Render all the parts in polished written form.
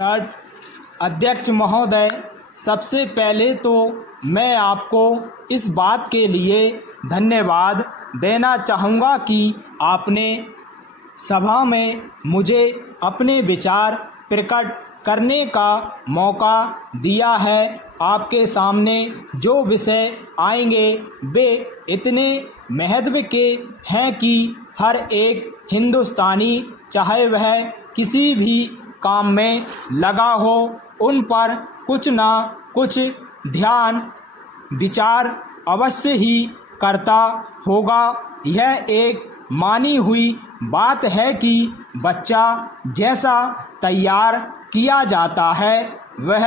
अध्यक्ष महोदय, सबसे पहले तो मैं आपको इस बात के लिए धन्यवाद देना चाहूँगा कि आपने सभा में मुझे अपने विचार प्रकट करने का मौका दिया है। आपके सामने जो विषय आएंगे वे इतने महत्व के हैं कि हर एक हिंदुस्तानी, चाहे वह किसी भी काम में लगा हो, उन पर कुछ ना कुछ ध्यान विचार अवश्य ही करता होगा। यह एक मानी हुई बात है कि बच्चा जैसा तैयार किया जाता है वह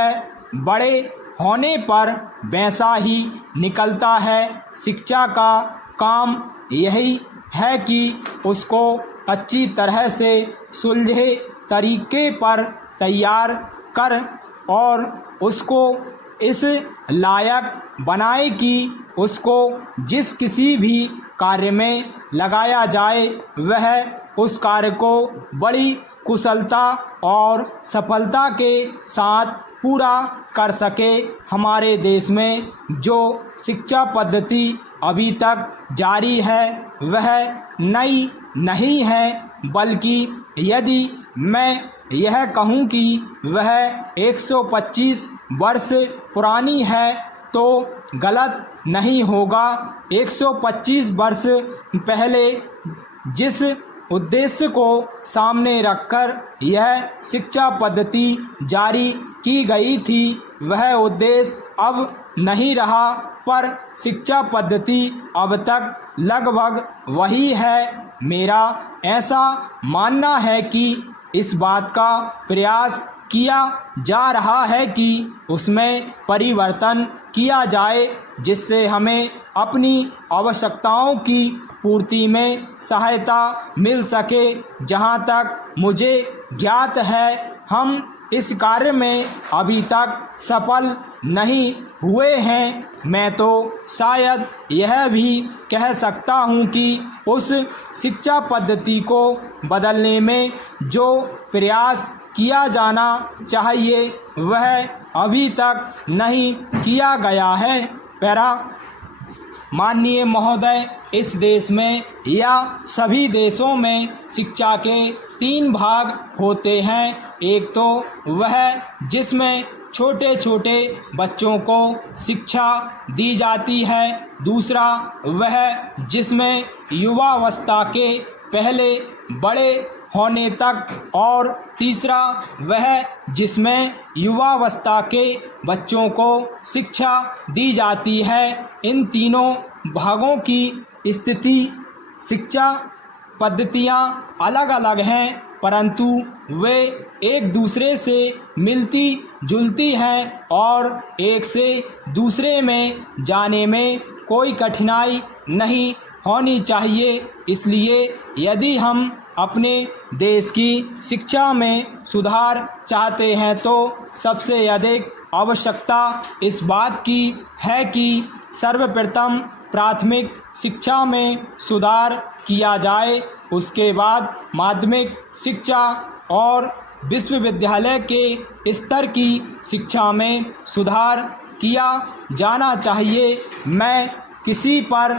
बड़े होने पर वैसा ही निकलता है। शिक्षा का काम यही है कि उसको अच्छी तरह से सुलझे तरीके पर तैयार कर और उसको इस लायक बनाए कि उसको जिस किसी भी कार्य में लगाया जाए वह उस कार्य को बड़ी कुशलता और सफलता के साथ पूरा कर सके। हमारे देश में जो शिक्षा पद्धति अभी तक जारी है वह नई नहीं है, बल्कि यदि मैं यह कहूँ कि वह 125 वर्ष पुरानी है तो गलत नहीं होगा। 125 वर्ष पहले जिस उद्देश्य को सामने रखकर यह शिक्षा पद्धति जारी की गई थी वह उद्देश्य अब नहीं रहा, पर शिक्षा पद्धति अब तक लगभग वही है। मेरा ऐसा मानना है कि इस बात का प्रयास किया जा रहा है कि उसमें परिवर्तन किया जाए जिससे हमें अपनी आवश्यकताओं की पूर्ति में सहायता मिल सके। जहां तक मुझे ज्ञात है हम इस कार्य में अभी तक सफल नहीं हुए हैं। मैं तो शायद यह भी कह सकता हूं कि उस शिक्षा पद्धति को बदलने में जो प्रयास किया जाना चाहिए वह अभी तक नहीं किया गया है। माननीय महोदय, इस देश में या सभी देशों में शिक्षा के 3 भाग होते हैं। एक तो वह जिसमें छोटे छोटे बच्चों को शिक्षा दी जाती है, दूसरा वह जिसमें युवावस्था के पहले बड़े होने तक, और तीसरा वह जिसमें युवावस्था के बच्चों को शिक्षा दी जाती है। इन तीनों भागों की स्थिति शिक्षा पद्धतियाँ अलग अलग हैं, परंतु वे एक दूसरे से मिलती जुलती हैं और एक से दूसरे में जाने में कोई कठिनाई नहीं होनी चाहिए। इसलिए यदि हम अपने देश की शिक्षा में सुधार चाहते हैं तो सबसे अधिक आवश्यकता इस बात की है कि सर्वप्रथम प्राथमिक शिक्षा में सुधार किया जाए, उसके बाद माध्यमिक शिक्षा और विश्वविद्यालय के स्तर की शिक्षा में सुधार किया जाना चाहिए। मैं किसी पर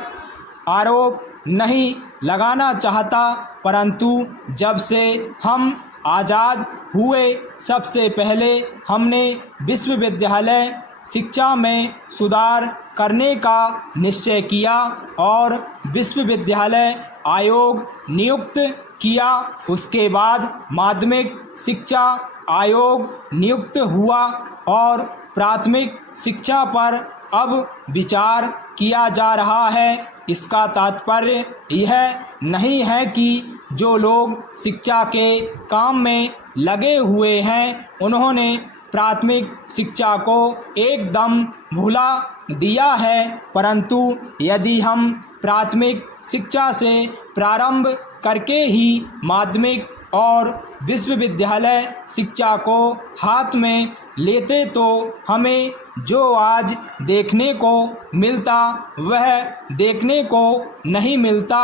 आरोप नहीं लगाना चाहता, परंतु जब से हम आज़ाद हुए सबसे पहले हमने विश्वविद्यालय शिक्षा में सुधार करने का निश्चय किया और विश्वविद्यालय आयोग नियुक्त किया। उसके बाद माध्यमिक शिक्षा आयोग नियुक्त हुआ और प्राथमिक शिक्षा पर अब विचार किया जा रहा है। इसका तात्पर्य यह नहीं है कि जो लोग शिक्षा के काम में लगे हुए हैं उन्होंने प्राथमिक शिक्षा को एकदम भुला दिया है, परंतु यदि हम प्राथमिक शिक्षा से प्रारंभ करके ही माध्यमिक और विश्वविद्यालय शिक्षा को हाथ में लेते तो हमें जो आज देखने को मिलता वह देखने को नहीं मिलता।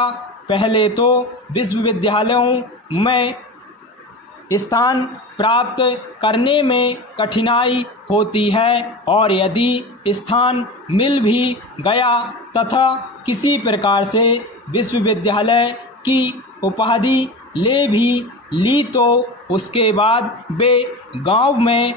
पहले तो विश्वविद्यालयों में स्थान प्राप्त करने में कठिनाई होती है, और यदि स्थान मिल भी गया तथा किसी प्रकार से विश्वविद्यालय की उपाधि ले भी ली तो उसके बाद वे गांव में